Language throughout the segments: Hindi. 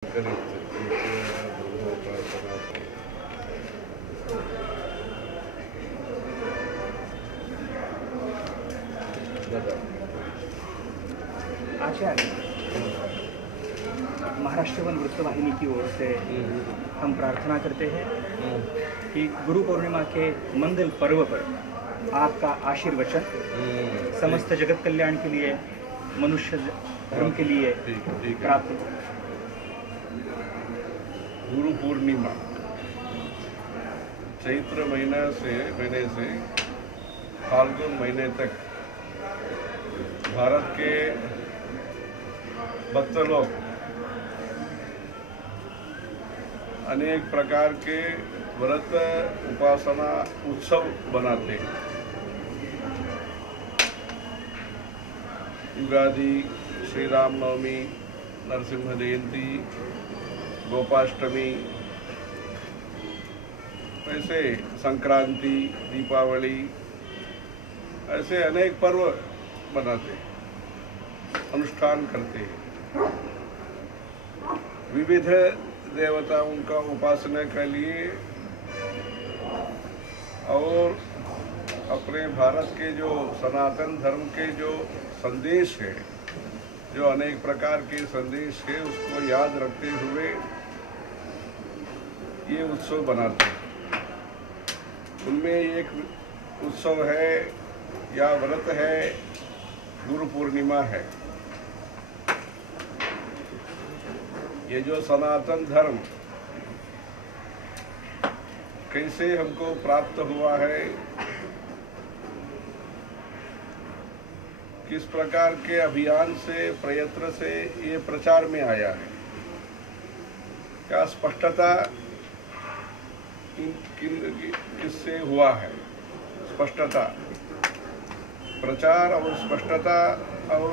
आचार्य, महाराष्ट्र वन वृत्तवाहिनी की ओर से हम प्रार्थना करते हैं कि गुरु पूर्णिमा के मंगल पर्व पर आपका आशीर्वचन समस्त जगत कल्याण के लिए, मनुष्य धर्म के लिए प्राप्त हो। गुरु पूर्णिमा चैत्र महीने से फाल्गुन महीने तक भारत के भक्त लोग अनेक प्रकार के व्रत उपासना उत्सव बनाते हैं। युगादि, श्री राम नवमी, नरसिंह जयंती, गोपाष्टमी, ऐसे संक्रांति, दीपावली, ऐसे अनेक पर्व बनाते हैं, अनुष्ठान करते हैं। विविध देवताओं का उपासना के लिए और अपने भारत के जो सनातन धर्म के जो संदेश है, जो अनेक प्रकार के संदेश है, उसको याद रखते हुए ये उत्सव बनाते हैं। उनमें एक उत्सव है या व्रत है, गुरु पूर्णिमा है। ये जो सनातन धर्म कैसे हमको प्राप्त हुआ है, किस प्रकार के अभियान से, प्रयत्न से ये प्रचार में आया है, क्या स्पष्टता किससे हुआ है। स्पष्टता, प्रचार और स्पष्टता और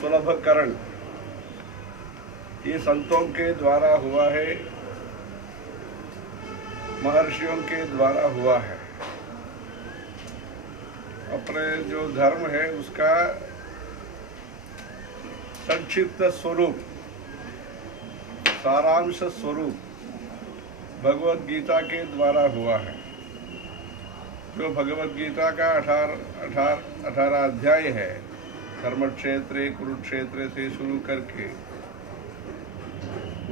सुलभकरण ये संतों के द्वारा हुआ है, महर्षियों के द्वारा हुआ है। अपने जो धर्म है उसका संक्षिप्त स्वरूप, सारांश स्वरूप भगवत गीता के द्वारा हुआ है। जो भगवत गीता का 18 अध्याय है, धर्म क्षेत्र कुरुक्षेत्र से शुरू करके,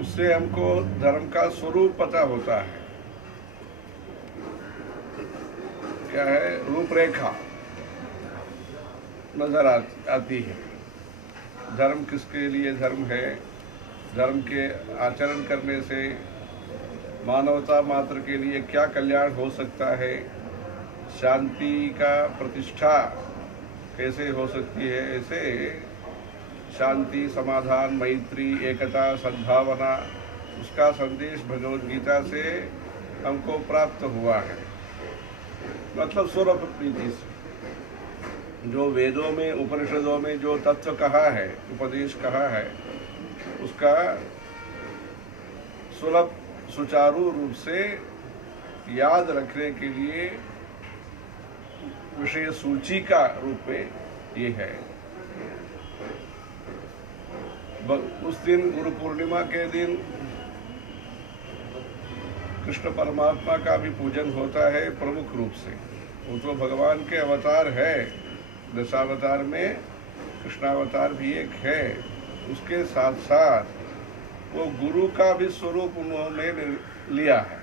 उससे हमको धर्म का स्वरूप पता होता है। क्या है, रूपरेखा नजर आती है। धर्म किसके लिए धर्म है, धर्म के आचरण करने से मानवता मात्र के लिए क्या कल्याण हो सकता है, शांति का प्रतिष्ठा कैसे हो सकती है। ऐसे शांति, समाधान, मैत्री, एकता, सद्भावना, उसका संदेश भगवद गीता से हमको प्राप्त हुआ है। मतलब स्वरूप प्रीति से जो वेदों में, उपनिषदों में जो तत्व कहा है, उपदेश कहा है, उसका सुलभ सुचारू रूप से याद रखने के लिए विषय सूची का रूप में ये है। उस दिन, गुरु पूर्णिमा के दिन, कृष्ण परमात्मा का भी पूजन होता है प्रमुख रूप से। वो तो भगवान के अवतार है, दशावतार में कृष्णावतार भी एक है। उसके साथ साथ वो गुरु का भी स्वरूप उन्होंने लिया है।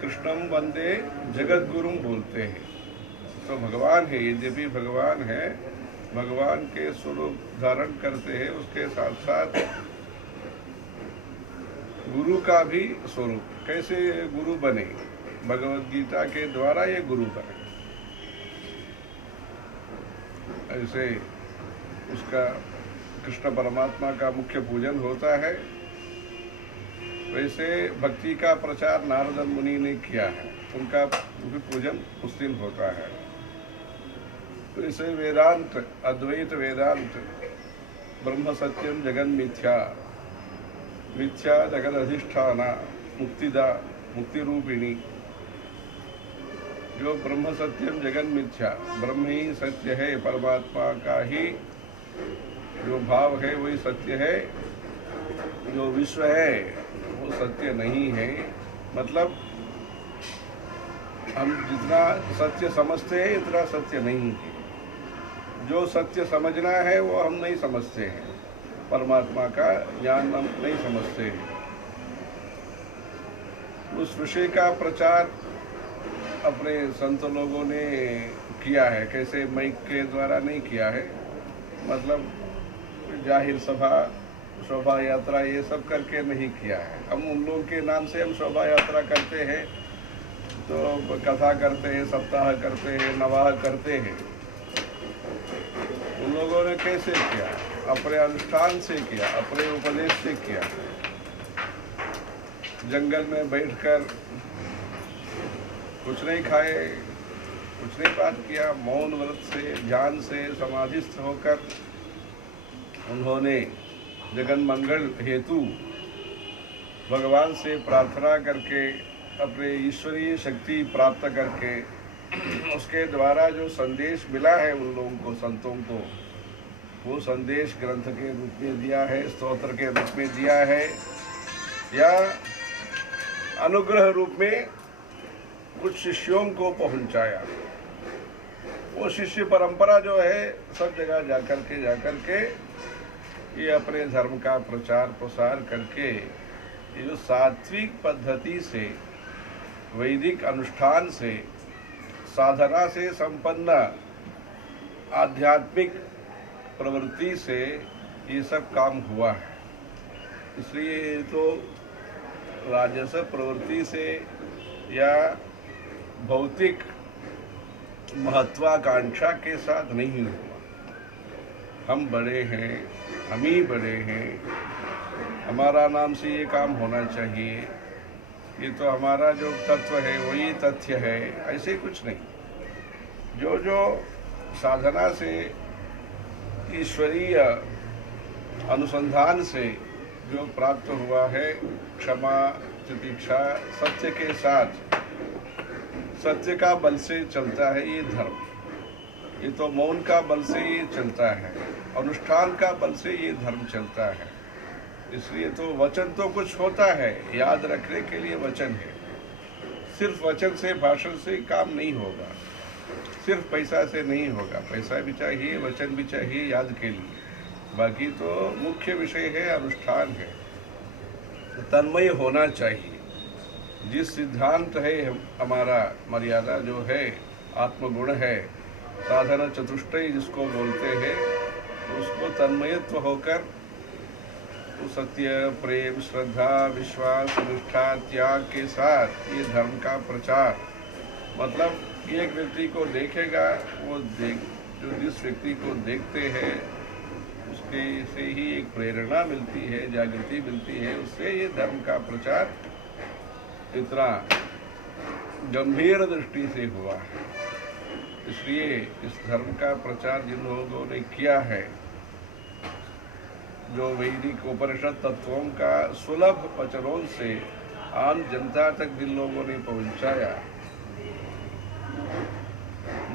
कृष्णम वंदे जगत गुरुम बोलते हैं। तो भगवान है, यद्यपि भगवान है, भगवान के स्वरूप धारण करते हैं, उसके साथ साथ गुरु का भी स्वरूप। कैसे गुरु बने, भगवद गीता के द्वारा ये गुरु बने। ऐसे उसका कृष्ण परमात्मा का मुख्य पूजन होता है। वैसे भक्ति का प्रचार नारद मुनि ने किया है, उनका भी पूजन उस दिन होता है। तो इसे वेदांत, अद्वैत वेदांत, ब्रह्म सत्यम जगन मिथ्या, मिथ्या जगत अधिष्ठाना, मुक्तिदा, मुक्ति रूपिणी। जो ब्रह्म सत्यम जगन मिथ्या, ब्रह्म ही सत्य है, परमात्मा का ही जो भाव है वही सत्य है। जो विश्व है वो सत्य नहीं है। मतलब हम जितना सत्य समझते हैं इतना सत्य नहीं है। जो सत्य समझना है वो हम नहीं समझते हैं, परमात्मा का ज्ञान हम नहीं समझते हैं। उस विषय का प्रचार अपने संत लोगों ने किया है, कैसे माइक के द्वारा नहीं किया है, मतलब जाहिर सभा शोभा यात्रा ये सब करके नहीं किया है। हम उन लोगों के नाम से हम शोभा यात्रा करते हैं, तो कथा करते हैं, सप्ताह करते हैं, नवाह करते हैं। उन लोगों ने कैसे किया? अपने अनुष्ठान से किया, अपने उपदेश से किया। जंगल में बैठकर कुछ नहीं खाए, कुछ नहीं बात किया, मौन व्रत से, ध्यान से समाधिस्थ होकर उन्होंने जगन मंगल हेतु भगवान से प्रार्थना करके अपने ईश्वरीय शक्ति प्राप्त करके उसके द्वारा जो संदेश मिला है उन लोगों को, संतों को, वो संदेश ग्रंथ के रूप में दिया है, स्तोत्र के रूप में दिया है, या अनुग्रह रूप में कुछ शिष्यों को पहुंचाया। वो शिष्य परंपरा जो है सब जगह जाकर के ये अपने धर्म का प्रचार प्रसार करके ये जो सात्विक पद्धति से, वैदिक अनुष्ठान से, साधना से संपन्न आध्यात्मिक प्रवृत्ति से ये सब काम हुआ है। इसलिए तो राजस प्रवृत्ति से या भौतिक महत्वाकांक्षा के साथ नहीं हुआ। हम बड़े हैं, हम ही बड़े हैं, हमारा नाम से ये काम होना चाहिए, ये तो हमारा जो तत्व है वही तथ्य है, ऐसे कुछ नहीं। जो जो साधना से, ईश्वरीय अनुसंधान से जो प्राप्त हुआ है, क्षमा, तितिक्षा, सत्य के साथ, सत्य का बल से चलता है ये धर्म। ये तो मौन का बल से ये चलता है, अनुष्ठान का बल से ये धर्म चलता है। इसलिए तो वचन तो कुछ होता है, याद रखने के लिए वचन है। सिर्फ वचन से, भाषण से काम नहीं होगा, सिर्फ पैसा से नहीं होगा। पैसा भी चाहिए, वचन भी चाहिए याद के लिए, बाकी तो मुख्य विषय है, अनुष्ठान है। तो तन्मय होना चाहिए। जिस सिद्धांत है हमारा, मर्यादा जो है, आत्मगुण है, साधना चतुष्टय जिसको बोलते हैं, उसको तन्मयत्व होकर सत्य, प्रेम, श्रद्धा, विश्वास, निष्ठा, त्याग के साथ ये धर्म का प्रचार। मतलब एक व्यक्ति को देखेगा, वो जो जिस व्यक्ति को देखते हैं उसके से ही एक प्रेरणा मिलती है, जागृति मिलती है, उससे ये धर्म का प्रचार इतना गंभीर दृष्टि से हुआ है। इसलिए इस धर्म का प्रचार जिन लोगों ने किया है, जो वैदिक उपनिषद तत्वों का सुलभ वचनों से आम जनता तक जिन लोगों ने पहुंचाया।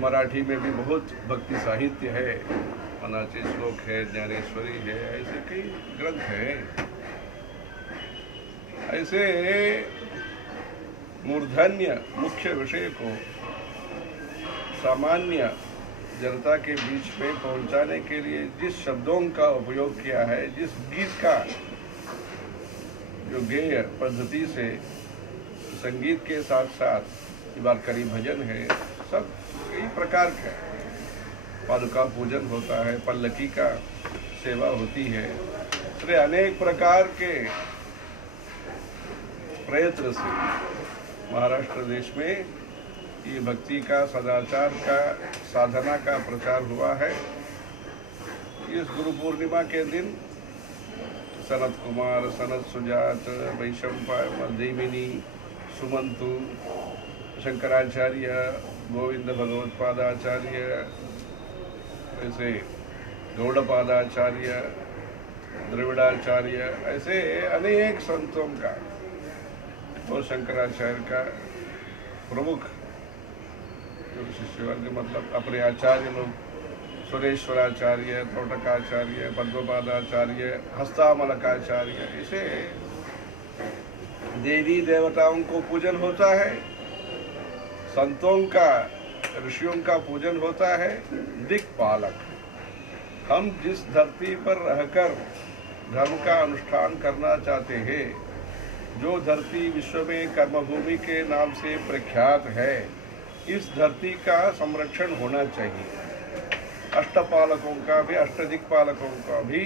मराठी में भी बहुत भक्ति साहित्य है, मनाचे श्लोक है, ज्ञानेश्वरी है, ऐसे कई ग्रंथ हैं। ऐसे मूर्धन्य मुख्य विषय को सामान्य जनता के बीच में पहुंचाने के लिए जिस शब्दों का उपयोग किया है, जिस गीत का जो गेय पद्धति से संगीत के साथ साथ वारकरी भजन है, सब कई प्रकार का पादुका पूजन होता है, पल्लकी का सेवा होती है। इसलिए अनेक प्रकार के प्रयत्न से महाराष्ट्र देश में ये भक्ति का, सदाचार का, साधना का प्रचार हुआ है। इस गुरु पूर्णिमा के दिन सनत कुमार, सनत सुजात, वैशंपायन, जैमिनी, सुमंतु, शंकराचार्य, गोविंद भगवत्पादाचार्य, ऐसे गौड़पादाचार्य, द्रविड़ाचार्य, ऐसे अनेक संतों का और शंकराचार्य का प्रमुख जो शिष्य वर्ग, मतलब अपने आचार्य लोग सुरेश्वराचार्य, त्रोटकाचार्य, पद्मपादाचार्य, हस्तामलकाचार्य, ऐसे देवी देवताओं को पूजन होता है, संतों का, ऋषियों का पूजन होता है। दिक्पालक, हम जिस धरती पर रहकर धर्म का अनुष्ठान करना चाहते हैं, जो धरती विश्व में कर्मभूमि के नाम से प्रख्यात है, इस धरती का संरक्षण होना चाहिए। अष्टपालकों का भी, अष्टदिक्पालकों का भी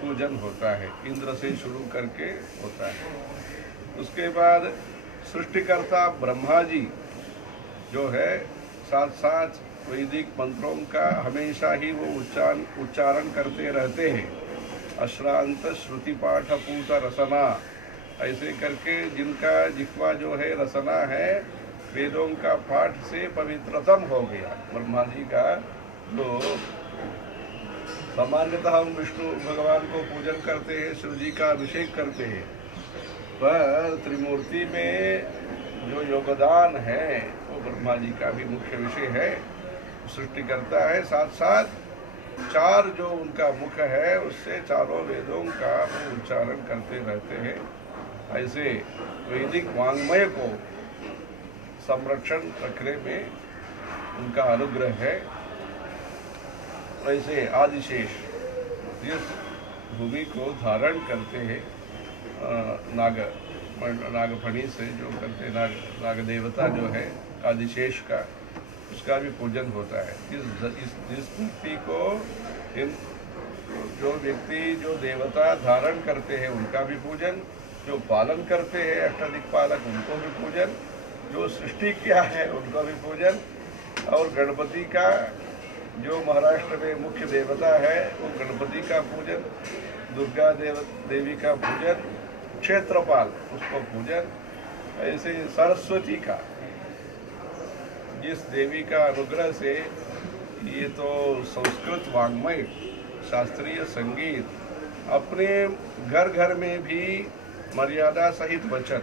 पूजन होता है, इंद्र से शुरू करके होता है। उसके बाद सृष्टिकर्ता ब्रह्मा जी जो है, साथ साथ वैदिक मंत्रों का हमेशा ही वो उच्चारण करते रहते हैं। अश्रांत श्रुति पाठ पूत रसना, ऐसे करके जिनका जिह्वा जो है रसना है, वेदों का पाठ से पवित्रतम हो गया। ब्रह्मा जी का तो सामान्यतः हम विष्णु भगवान को पूजन करते हैं, शिव जी का अभिषेक करते हैं, पर त्रिमूर्ति में जो योगदान है वो ब्रह्मा जी का भी मुख्य विषय है, सृष्टि करता है। साथ साथ चार जो उनका मुख है, उससे चारों वेदों का वो उच्चारण करते रहते हैं। ऐसे वैदिक वाङ्मय को संरक्षण रखने में उनका अनुग्रह है। ऐसे आदिशेष जिस भूमि को धारण करते हैं, नागफणी से जो करते, नाग देवता जो है आदिशेष का, उसका भी पूजन होता है। जिस व्यक्ति को, जो व्यक्ति जो देवता धारण करते हैं उनका भी पूजन, जो पालन करते हैं अष्टदिक्पालक उनको भी पूजन, जो सृष्टि किया है उनको भी पूजन, और गणपति का जो महाराष्ट्र में मुख्य देवता है वो गणपति का पूजन, दुर्गा देवी का पूजन, क्षेत्रपाल उसको पूजन, ऐसे सरस्वती का, जिस देवी का अनुग्रह से ये तो संस्कृत वाङ्मय, शास्त्रीय संगीत, अपने घर घर में भी मर्यादा सहित वचन,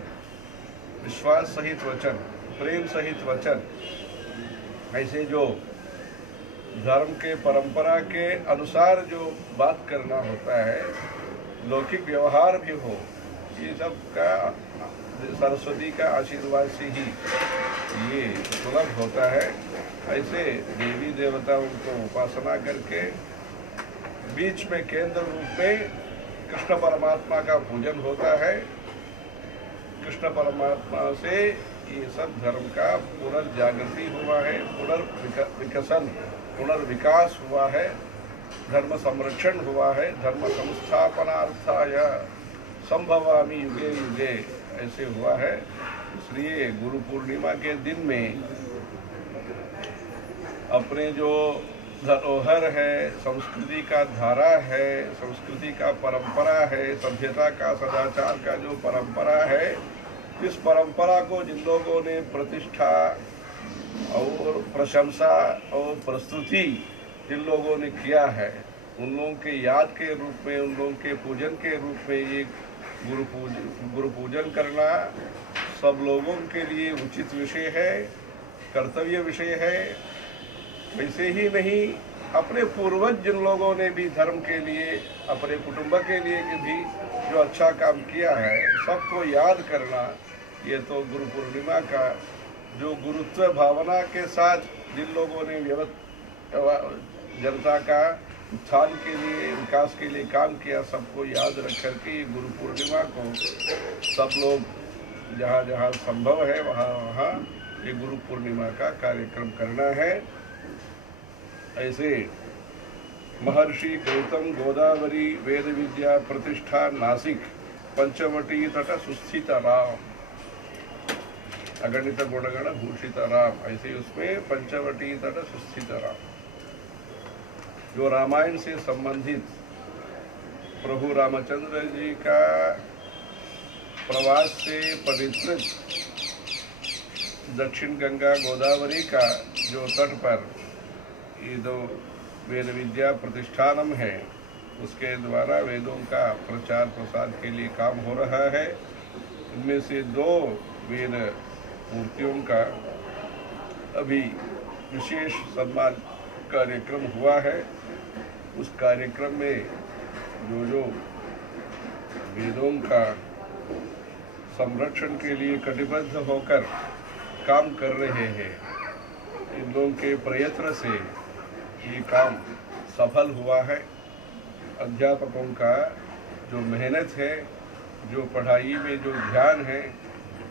विश्वास सहित वचन, प्रेम सहित वचन, ऐसे जो धर्म के परंपरा के अनुसार जो बात करना होता है, लौकिक व्यवहार भी हो, ये सब का सरस्वती का आशीर्वाद से ही ये सुलभ होता है। ऐसे देवी देवताओं को उपासना करके बीच में केंद्र रूप में कृष्ण परमात्मा का पूजन होता है। कृष्ण परमात्मा से ये सब धर्म का पुनर्जागृति हुआ है, पुनर्विकसन, पुनर्विकास हुआ है, धर्म संरक्षण हुआ है, धर्म संस्थापनार्थाय संभवामि युगे युगे, ऐसे हुआ है। इसलिए गुरु पूर्णिमा के दिन में अपने जो धरोहर है, संस्कृति का धारा है, संस्कृति का परंपरा है, सभ्यता का, सदाचार का जो परंपरा है, इस परंपरा को जिन लोगों ने प्रतिष्ठा और प्रशंसा और प्रस्तुति जिन लोगों ने किया है, उन लोगों के याद के रूप में, उन लोगों के पूजन के रूप में ये गुरु पूजन करना सब लोगों के लिए उचित विषय है, कर्तव्य विषय है। वैसे ही नहीं, अपने पूर्वज जिन लोगों ने भी धर्म के लिए, अपने कुटुंब के लिए भी जो अच्छा काम किया है, सबको याद करना, ये तो गुरु पूर्णिमा का जो गुरुत्व भावना के साथ जिन लोगों ने जनता का उत्थान के लिए, विकास के लिए काम किया, सबको याद रख करके गुरु पूर्णिमा को सब लोग जहाँ जहाँ संभव है वहाँ वहाँ ये गुरु पूर्णिमा का कार्यक्रम करना है। ऐसे महर्षि गौतम गोदावरी वेद विद्या प्रतिष्ठा नासिक पंचवटी तट सुस्थित राम, अगणित गुणगण भूषित राम, ऐसे उसमें पंचवटी तट सुस्थित राम, जो रामायण से संबंधित प्रभु रामचंद्र जी का प्रवास से पवित्र दक्षिण गंगा गोदावरी का जो तट पर ये दो वेद विद्या प्रतिष्ठानम है, उसके द्वारा वेदों का प्रचार प्रसार के लिए काम हो रहा है। इनमें से दो वेद मूर्तियों का अभी विशेष सम्मान कार्यक्रम हुआ है। उस कार्यक्रम में जो वेदों का संरक्षण के लिए कटिबद्ध होकर काम कर रहे हैं, इन लोगों के प्रयत्न से ये काम सफल हुआ है। अध्यापकों का जो मेहनत है, जो पढ़ाई में जो ध्यान है,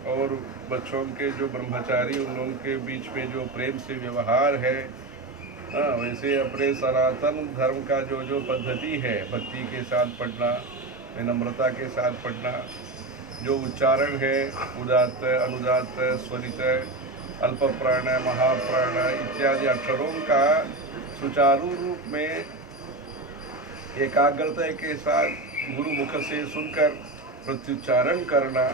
और बच्चों के जो ब्रह्मचारी उन लोगों के बीच में जो प्रेम से व्यवहार है, वैसे अपने सनातन धर्म का जो पद्धति है, भक्ति के साथ पढ़ना, विनम्रता के साथ पढ़ना, जो उच्चारण है उदात्त, अनुदात्त, स्वरित, अल्प प्राण, महाप्राण इत्यादि अक्षरों का सुचारू रूप में एकाग्रता के साथ गुरु मुख से सुनकर प्रत्युच्चारण करना,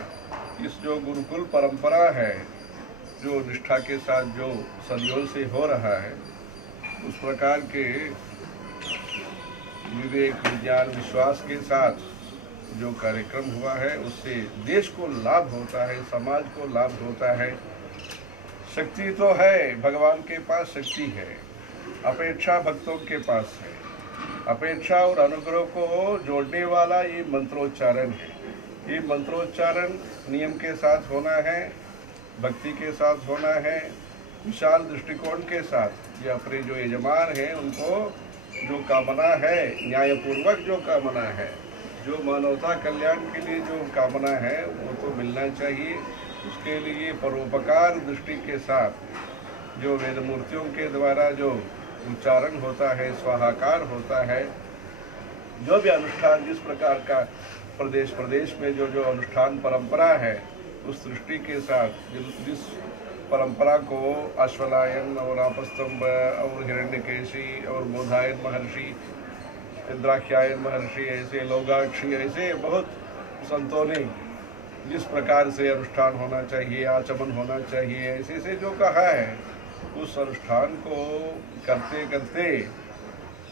इस जो गुरुकुल परंपरा है, जो निष्ठा के साथ जो सदियों से हो रहा है, उस प्रकार के विवेक, विज्ञान, विश्वास के साथ जो कार्यक्रम हुआ है, उससे देश को लाभ होता है, समाज को लाभ होता है। शक्ति तो है, भगवान के पास शक्ति है, अपेक्षा भक्तों के पास है। अपेक्षा और अनुग्रह को जोड़ने वाला ये मंत्रोच्चारण है। ये मंत्रोच्चारण नियम के साथ होना है, भक्ति के साथ होना है, विशाल दृष्टिकोण के साथ। ये अपने जो यजमान हैं उनको जो कामना है, न्यायपूर्वक जो कामना है, जो मानवता कल्याण के लिए जो कामना है, वो तो मिलना चाहिए। उसके लिए परोपकार दृष्टि के साथ जो वेद मूर्तियों के द्वारा जो उच्चारण होता है, स्वाहाकार होता है, जो भी अनुष्ठान जिस प्रकार का प्रदेश प्रदेश में जो अनुष्ठान परंपरा है, उस दृष्टि के साथ जिस परंपरा को अश्वलायन और आपस्तंभ और हिरण्यकेशी और बोधायन महर्षि, इंद्राख्यायन महर्षि, ऐसे लोगाक्षी, ऐसे बहुत संतों ने जिस प्रकार से अनुष्ठान होना चाहिए, आचमन होना चाहिए, ऐसे से जो कहा है, उस अनुष्ठान को करते करते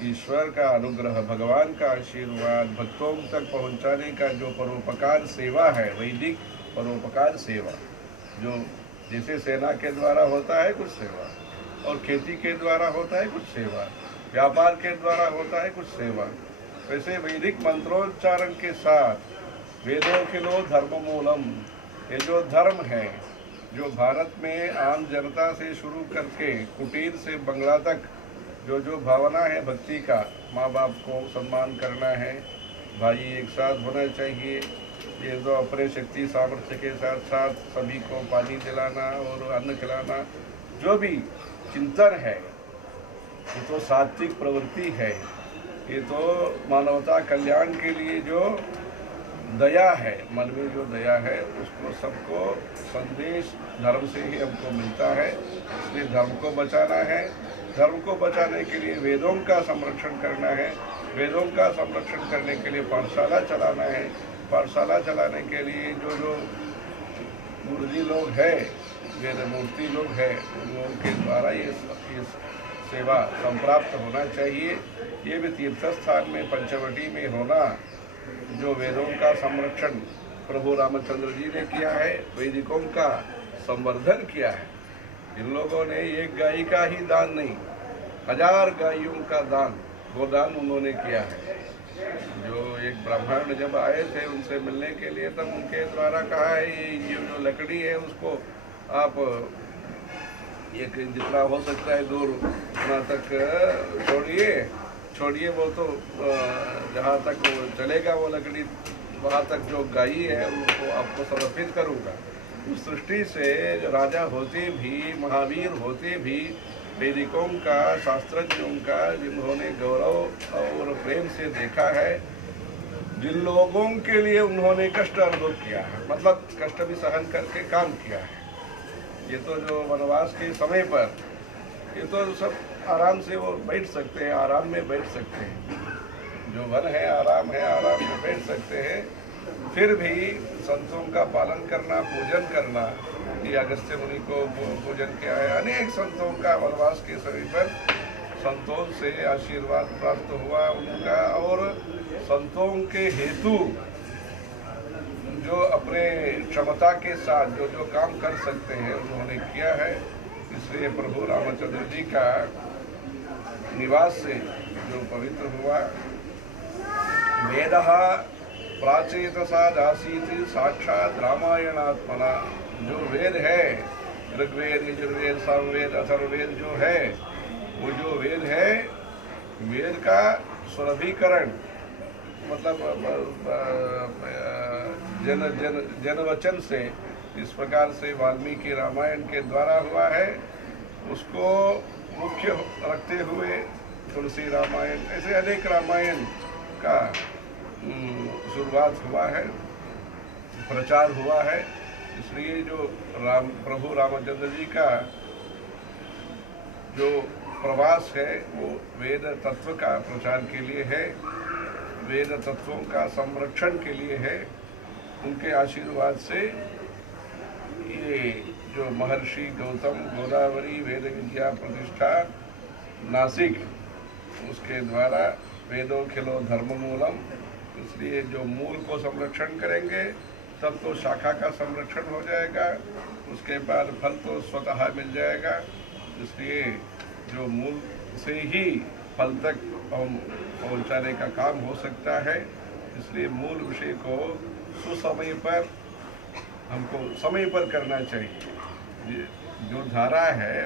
ईश्वर का अनुग्रह, भगवान का आशीर्वाद भक्तों तक पहुंचाने का जो परोपकार सेवा है, वैदिक परोपकार सेवा, जो जैसे सेना के द्वारा होता है कुछ सेवा, और खेती के द्वारा होता है कुछ सेवा, व्यापार के द्वारा होता है कुछ सेवा, वैसे वैदिक मंत्रोच्चारण के साथ वेदों के लो धर्म मूलम, ये जो धर्म है, जो भारत में आम जनता से शुरू करके कुटीर से बंगला तक जो भावना है भक्ति का, माँ बाप को सम्मान करना है, भाई एक साथ होना चाहिए, ये जो अपने शक्ति सामर्थ्य के साथ साथ सभी को पानी दिलाना और अन्न खिलाना, जो भी चिंतन है, ये तो सात्विक प्रवृत्ति है। ये तो मानवता कल्याण के लिए जो दया है, मन में जो दया है, उसको सबको संदेश धर्म से ही हमको मिलता है। इसलिए धर्म को बचाना है, धर्म को बचाने के लिए वेदों का संरक्षण करना है, वेदों का संरक्षण करने के लिए पाठशाला चलाना है, पाठशाला चलाने के लिए जो गुरुजी लोग हैं, वेद मूर्ति लोग हैं, उन लोगों के द्वारा ये सेवा संप्राप्त होना चाहिए। ये भी तीर्थ स्थान में पंचवटी में होना, जो वेदों का संरक्षण प्रभु रामचंद्र जी ने किया है, वैदिकों का संवर्धन किया है। इन लोगों ने एक गाय का ही दान नहीं, 1000 गायों का दान, गोदान उन्होंने किया है। जो एक ब्राह्मण जब आए थे उनसे मिलने के लिए, तब उनके द्वारा कहा है ये जो लकड़ी है उसको आप एक जितना हो सकता है दूर उतना तक छोड़िए, वो तो जहाँ तक वो चलेगा वो लकड़ी, वहाँ तक जो गाई है उनको आपको समर्पित करूँगा। उस दृष्टि से राजा होते भी, महावीर होते भी, वैदिकों का, शास्त्रज्ञों का जिन्होंने गौरव और प्रेम से देखा है, जिन लोगों के लिए उन्होंने कष्ट अनुभव किया है, मतलब कष्ट भी सहन करके काम किया है। ये तो जो वनवास के समय पर, ये तो सब आराम से वो बैठ सकते हैं, आराम में बैठ सकते हैं, जो वन है आराम है, आराम में बैठ सकते हैं। फिर भी संतों का पालन करना, पूजन करना, ये अगस्त्य मुनि को पूजन किया है। अनेक संतों का वनवास के समय पर संतों से आशीर्वाद प्राप्त हुआ उनका, और संतों के हेतु जो अपने क्षमता के साथ जो काम कर सकते हैं उन्होंने किया है। इसलिए प्रभु रामचंद्र जी का निवास से जो पवित्र हुआ। वेदः प्राचेतसा दासीति साक्षात रामायणात्मना। जो वेद है, ऋग्वेद, यजुर्वेद, सामवेद, अथर्ववेद जो है, वो जो वेद है, वेद का सुरभीकरण मतलब जनवचन से इस प्रकार से वाल्मीकि रामायण के द्वारा हुआ है, उसको मुख्य रखते हुए तुलसी रामायण, ऐसे अनेक रामायण का शुरुआत हुआ है, प्रचार हुआ है। इसलिए जो प्रभु रामचंद्र जी का जो प्रवास है वो वेद तत्व का प्रचार के लिए है, वेद तत्वों का संरक्षण के लिए है। उनके आशीर्वाद से ये जो महर्षि गौतम गोदावरी वेद विद्या प्रतिष्ठान नासिक, उसके द्वारा वेदों खिलो धर्म मूलम, इसलिए जो मूल को संरक्षण करेंगे तब तो शाखा का संरक्षण हो जाएगा, उसके बाद फल तो स्वतः मिल जाएगा। इसलिए जो मूल से ही फल तक पहुंचाने का काम हो सकता है, इसलिए मूल विषय को सुसमय पर हमको समय पर करना चाहिए। जो धारा है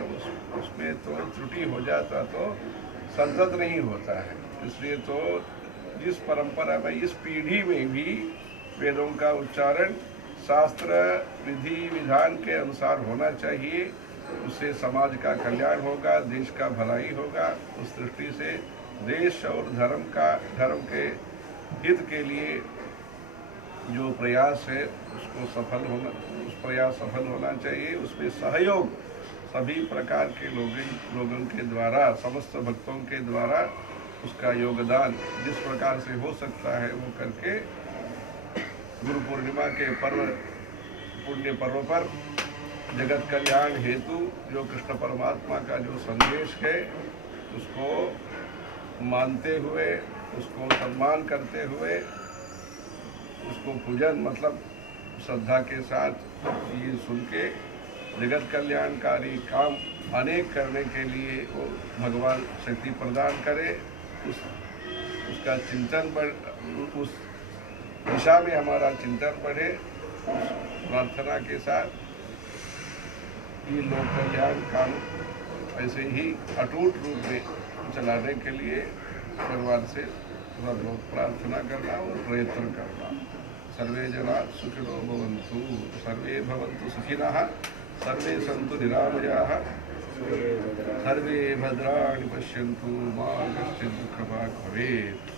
उसमें तो त्रुटि हो जाता तो संतत नहीं होता है। इसलिए तो जिस परंपरा में इस पीढ़ी में भी वेदों का उच्चारण शास्त्र विधि विधान के अनुसार होना चाहिए, उससे समाज का कल्याण होगा, देश का भलाई होगा। उस दृष्टि से देश और धर्म के हित के लिए जो प्रयास है उस प्रयास सफल होना चाहिए। उसमें सहयोग सभी प्रकार के लोगों के द्वारा, समस्त भक्तों के द्वारा उसका योगदान जिस प्रकार से हो सकता है वो करके गुरु पूर्णिमा के पुण्य पर्व पर जगत कल्याण हेतु जो कृष्ण परमात्मा का जो संदेश है उसको मानते हुए, उसको सम्मान करते हुए, उसको पूजन मतलब श्रद्धा के साथ ये सुन के जगत कल्याणकारी काम अनेक करने के लिए वो भगवान शक्ति प्रदान करे, उसका चिंतन उस दिशा में हमारा चिंतन बढ़े। उस प्रार्थना के साथ ये लोक कल्याण काम ऐसे ही अटूट रूप में चलाने के लिए भगवान से सब लोग प्रार्थना करना और प्रयत्न करना। सर्वे जना सुखिनो भवन्तु, सर्वे भवन्तु सुखिनः, सर्वे सन्तु निरामयाः, सर्वे भद्राणि पश्यन्तु, मा कश्चित् दुःखभाग् भवेत्।